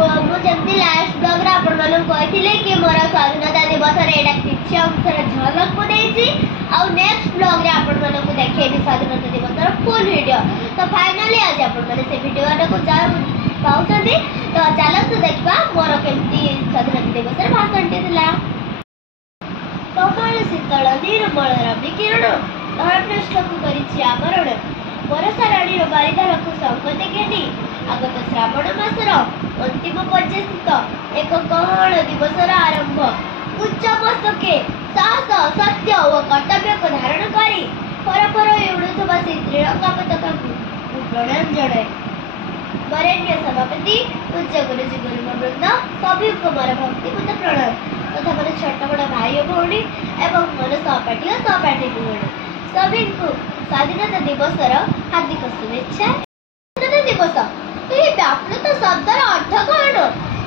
मुझे last blog रे आपण मानन कहथिले कि मोर स्वाधीनता दिवस रे एटा किछि अंशर झलक को देछि आ नेक्स्ट ब्लॉग रे आपण मानन को देखेबी स्वाधीनता दिवस रो फुल वीडियो। तो फाइनली आज आपण माने से वीडियो को जा पाउछन्ती। तो चलो तो देखबा मोर केमती स्वाधीनता दिवस रे भाषण दिला। कमल शीतल निर्मल रवि किरण धर्मपृष्ठ को करिछि आवरण बरसा रानी रो बारिधार को संकटे घेनी आगत श्रावण मासर अंतिम पर्याय स्थित एक गहन दिवसर आरंभ उच्च मस्तके साहस सत्य और कर्तव्य को धारण करी परपर उड़ुवा से त्रिरंगा पताका को प्रणाम जणाए। वरेण्य सभापति उच्च गुरुजी गुरुवृंद सभी को मोर भक्तिपूर्ण प्रणाम तथा मोर छोट बड़ भाई और भौणी एवं मोर सहपाठी और सहपाठी भौणी सभी को स्वाधीनता दिवस हार्दिक शुभेच्छा। स्वाधीनता दिवस व्यापृत शब्दर अर्थ कौन?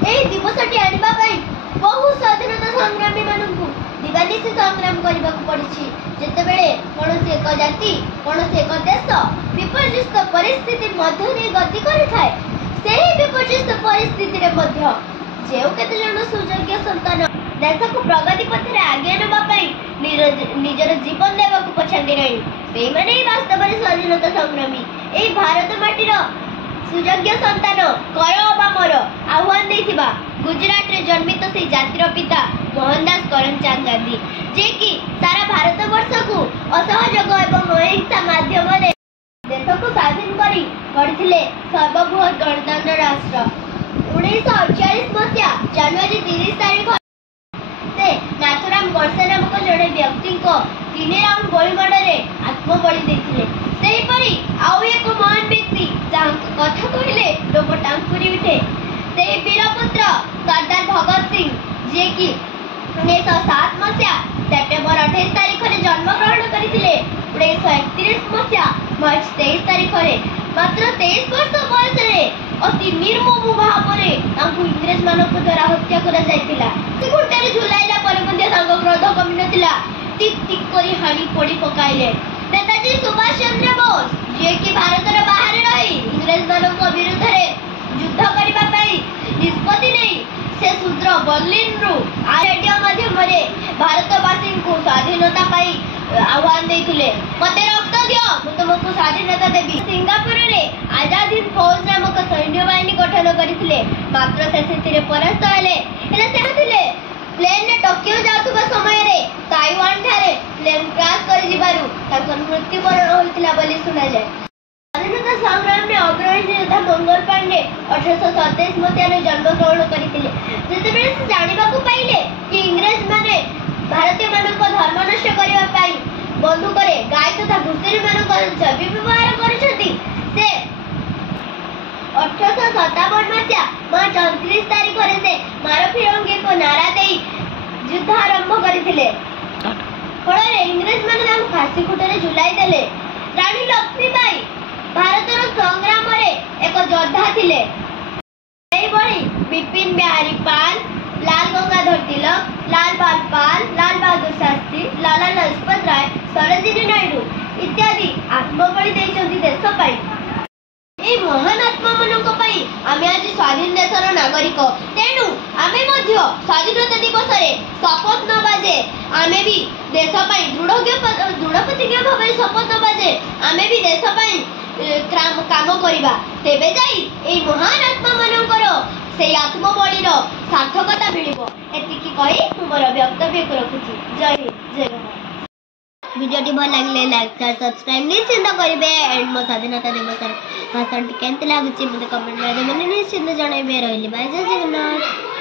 यह दिवसटी आनिबा पई बहु स्वाधीनता संग्रामी मानकु दिवानिशी संग्राम करबा को पड़िछि। जेतेबेले कोनोसी एक जाति कोनोसी एक देश विपर्यस्त परिस्थिति मध्य रे गति करिथाय सेही विपर्यस्त परिस्थिति रे मध्य जेउ केते जन सुयोग्य संतान देश को प्रगति पथ रे आगे नबा पई निजर जीवन देबा को पछांदी नै सेही माने वास्तव रे स्वाधीनता संग्रामी ए भारत माटी रो सुयोग्य संतान कर अबामर आह्वान देथिबा गुजरात रे जन्मित से जातिर पिता मोहनदास करमचंद गांधी जे कि सारा भारत वर्ष को असहयोग एवं अहिंसा माध्यम रे देश को स्वाधीन करी गढ़िथिले सर्वबृहत गणतंत्र राष्ट्र। 1948 मसिया जनवरी 30 तारिख से नाथुराम गोडसे नामक जड़े व्यक्ति को 3 राउंड गोलीबाड़ रे आत्मबलि देथिले। सेही परी आउ एक महान व्यक्ति कथा कहले लोक टांकुरी उठे से वीरपुत्र सरदार भगत सिंह जे कि 1907 मसिया सेप्टेम्बर 28 तारिख रे जन्म ग्रहण करथिले। 1931 मसिया मार्च 23 तारिख रे मात्र 23 वर्ष बयस रे अति निर्मम भाव रे तांकु इंग्रेज मानक द्वारा हत्या करा जायतिला। से गुंटारे झुलाइला पर मध्य तांको क्रोध कमी नथिला टिक टिक करी हानी पड़ी पकाइले। नेताजी सुभाष चंद्र बोस जे कि भारत रे बाहर रही इंग्रेज मानक विरुद्ध रे युद्ध करबा पई निष्पत्ति नै से सूत्र बर्लिन रु रेडियो माध्यम रे भारतवासी को स्वाधीनता पाई आह्वान देथिले। मते रक्त दियो मु तुमको स्वाधीनता देबी। सिंगापुर रे आजाद हिंद फौज नामक सैन्य बाहिनी गठन करथिले मात्र से सेतिरे परास्त हेले से हथिले प्लेन ने टोक्यो जाउथबा समय रे ताइवान ठारे प्लेन क्रैश कर जिबारु ताकर मृत्युवरण होइतिला बोली सुना जाय। स्वाधीनता संग्राम में अग्रणी योद्धा मंगल पांडे 1827 मसिया रे जन्म ग्रहण करथिले। जेतेबेले से जानिबा को पाइले कि इंग्रेज माने भारतीय मानक धर्म नष्ट करबा पाई बंदूक रे गाय तथा घुसरी मानक जैविक व्यवहार करछथि से 1857 मसिया मार्च 29 तारिख रे से मारो फिरंगी को नारा देई युद्ध आरंभ करथिले। फଳରେ इंग्रेज माने तांको फांसी खुंटरे झुलाई देले। रानी लक्ष्मीबाई भारतर संग्राम रे एक योद्धा थिले। एई बळी बिपिन बिहारी पाल लाल गंगाधर तिलक लाल बाल पाल लाल बहादुर शास्त्री लाला लाजपत राय सरोजिनी नायडू इत्यादि आत्मबलि देइचंती देश पाई। ए महान आत्मा मनक पाई आमे आज स्वाधीन देशर नागरिक तेणु आमे मध्य स्वाधीनता दिवस रे शपथ नबा जे आमे भी देश पाई दृढ़ प्रतिज्ञा भाव शपथ नबा जे आमे भी देश पाई काम करिबा तेबे जाई ए महान आत्मा मनकर से आत्मबलिर सार्थकता मिलिबो। एतिकी कहि मोर वक्तव्य को रखुछि। जय हिंद जय भारत। वीडियो भल लगे लाइक शेयर सब्सक्राइब निश्चिंत करेंगे एंड मो स्वाधीनता दिवस भाषण केमती लगुच मत कमेंट माध्यम निश्चिंत जनइबे। रही बाय जय जगन्नाथ।